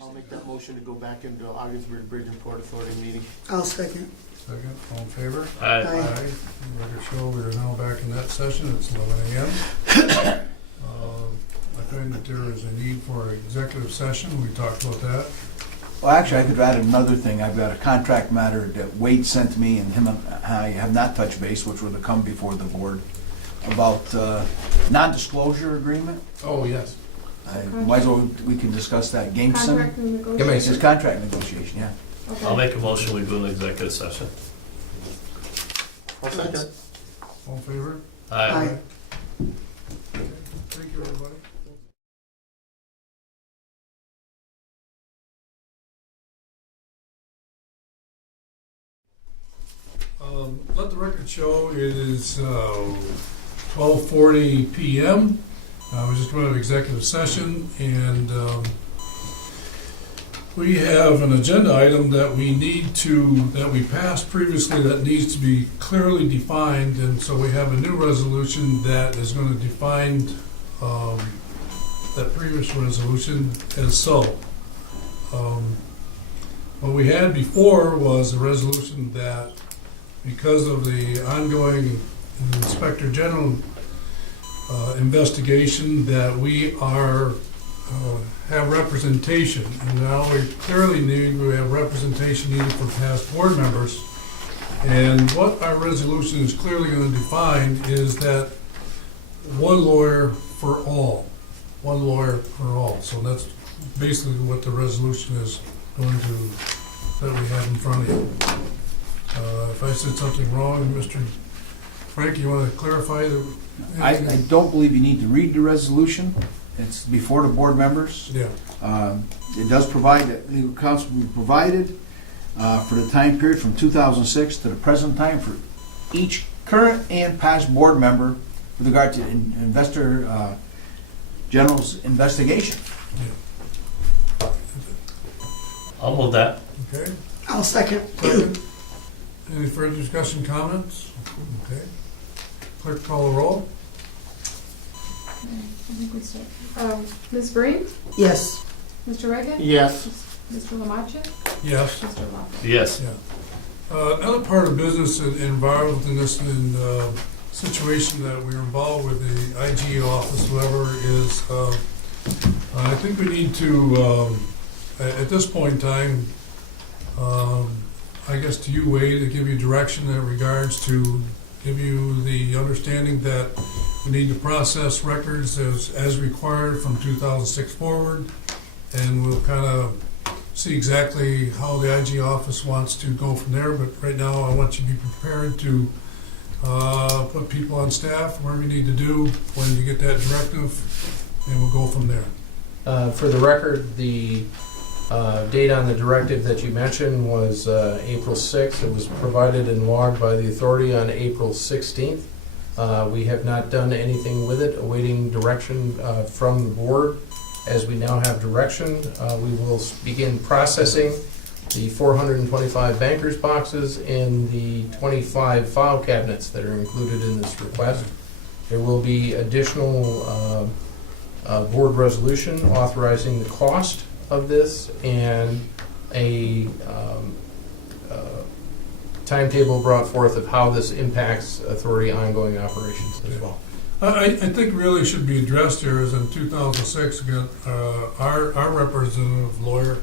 I'll make that motion to go back into Ogdensburg Bridge and Port Authority meeting. I'll second. Second, all in favor? Aye. Record show, we are now back in that session, it's 11 a.m. I find that there is a need for executive session, we talked about that. Well, actually, I could add another thing. I've got a contract matter that Wade sent to me, and him and I have not touched base, which were to come before the board, about non-disclosure agreement. Oh, yes. Might as well, we can discuss that. Gameson. Contract negotiation. It's his contract negotiation, yeah. Okay. I'll make a motion, we go into executive session. I'll second. All in favor? Aye. Thank you, everybody. Let the record show it is 12:40 p.m. We're just going to executive session, and we have an agenda item that we passed previously that needs to be clearly defined, and so we have a new resolution that is going to define that previous resolution as so. What we had before was a resolution that because of the ongoing Inspector General investigation that we have representation, and now we clearly we have representation needed for past board members. And what our resolution is clearly going to define is that one lawyer for all. One lawyer for all. So that's basically what the resolution is going to, that we have in front of you. If I said something wrong, Mr. Frank, you want to clarify? I don't believe you need to read the resolution. It's before the board members. Yeah. It does provide that legal counsel will be provided for the time period from 2006 to the present time for each current and past board member with regard to Investor General's investigation. Yeah. I'll move that. Okay. I'll second. Second. Any further discussion, comments? Okay. Clerk, call the roll. I think we start. Ms. Breen? Yes. Mr. Reagan? Yes. Mr. Lamacha? Yes. Mr. Lawson? Yes. Yeah. Another part of business involved in this situation that we're involved with the IG office, whoever is, I think we need to, at this point in time, I guess to you, Wade, to give you direction in regards to give you the understanding that we need to process records as required from 2006 forward, and we'll kind of see exactly how the IG office wants to go from there. But right now, I want you to be prepared to put people on staff, whatever you need to do when you get that directive, and we'll go from there. For the record, the date on the directive that you mentioned was April 6th. It was provided and logged by the authority on April 16th. We have not done anything with it, awaiting direction from the board. As we now have direction, we will begin processing the 425 bankers boxes and the 25 file cabinets that are included in this request. There will be additional board resolution authorizing the cost of this and a timetable brought forth of how this impacts authority ongoing operations as well. I think really should be addressed here is in 2006, again, our representative lawyer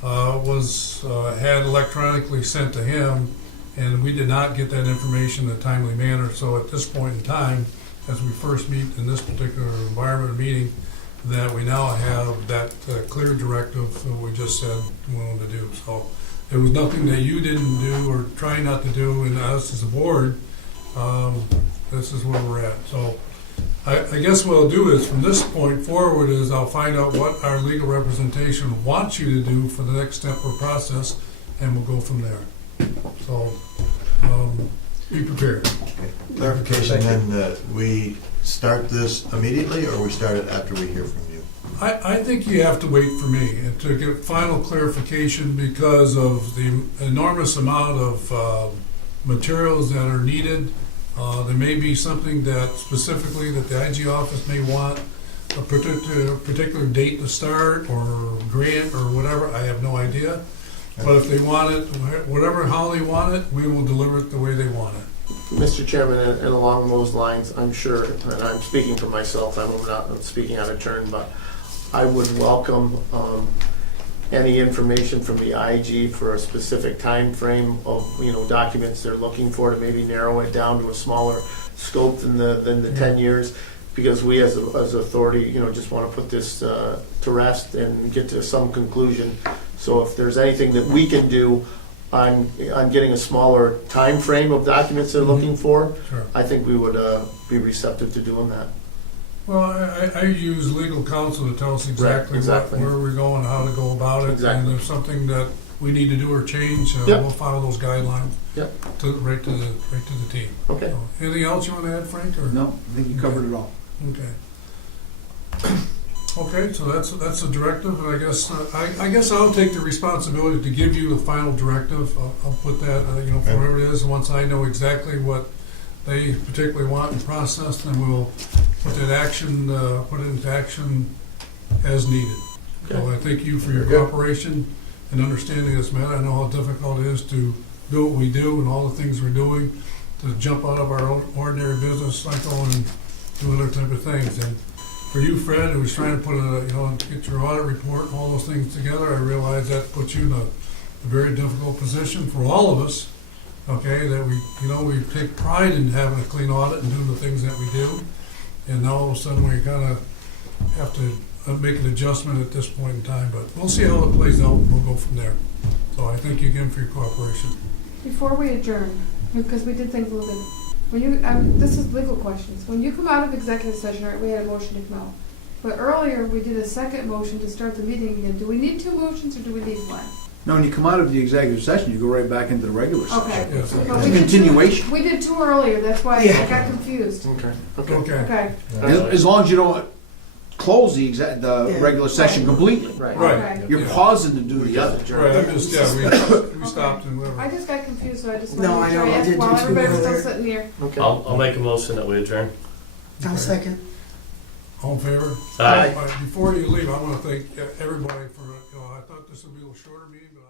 had electronically sent to him, and we did not get that information in a timely manner. So at this point in time, as we first meet in this particular environment meeting, that we now have that clear directive that we just said we wanted to do. So it was nothing that you didn't do or try not to do, and us as a board, this is where we're at. So I guess what I'll do is from this point forward is I'll find out what our legal representation wants you to do for the next step or process, and we'll go from there. So be prepared. Clarification then, that we start this immediately, or we start it after we hear from you? I think you have to wait for me and to get final clarification because of the enormous amount of materials that are needed. There may be something that specifically that the IG office may want a particular date to start or grant or whatever, I have no idea. But if they want it, whatever, how they want it, we will deliver it the way they want it. Mr. Chairman, and along those lines, I'm sure, and I'm speaking for myself, I'm not speaking out of turn, but I would welcome any information from the IG for a specific time frame of, documents they're looking for to maybe narrow it down to a smaller scope than the 10 years. Because we as authority, just want to put this to rest and get to some conclusion. So if there's anything that we can do on getting a smaller time frame of documents they're looking for, Sure. I think we would be receptive to doing that. Well, I use legal counsel to tell us exactly, exactly. where we're going, how to go about it. Exactly. And if something that we need to do or change, Yep. we'll follow those guidelines Yep. right to the team. Okay. So, anything else you want to add, Frank? Or? No, I think you covered it all. Okay. Okay, so that's the directive, and I guess I'll take the responsibility to give you the final directive. I'll put that, for whatever it is. Once I know exactly what they particularly want in process, then we'll put it into action as needed. So I thank you for your cooperation and understanding this matter. I know how difficult it is to do what we do and all the things we're doing, to jump out of our own ordinary business cycle and do other type of things. And for you, Fred, who was trying to put get your audit report and all those things together, I realize that puts you in a very difficult position for all of us. Okay, that we take pride in having a clean audit and doing the things that we do, and now all of a sudden we kind of have to make an adjustment at this point in time. But we'll see how it plays out, and we'll go from there. So I thank you again for your cooperation. Before we adjourn, because we did things a little bit, this is legal questions. When you come out of executive session, right, we had a motion to come out. But earlier, we did a second motion to start the meeting again. Do we need two motions or do we need one? No, when you come out of the executive session, you go right back into the regular session. Okay. Yes. But It's we a did continuation. we did two earlier, that's why I got confused. Okay. Okay. Okay, As long as you don't close the Yeah. regular session completely. Right. Right. okay. You're pausing to do the other. Right. I'm just we stopped and whatever. I just got confused, so I just No, wanted to I make know, sure I I asked did while too everybody was still earlier. sitting here. Okay. I'll make a motion that we adjourn. I'll second. All in favor? Aye. Before you leave, I want to thank everybody for, I thought this would be a little shorter meeting, but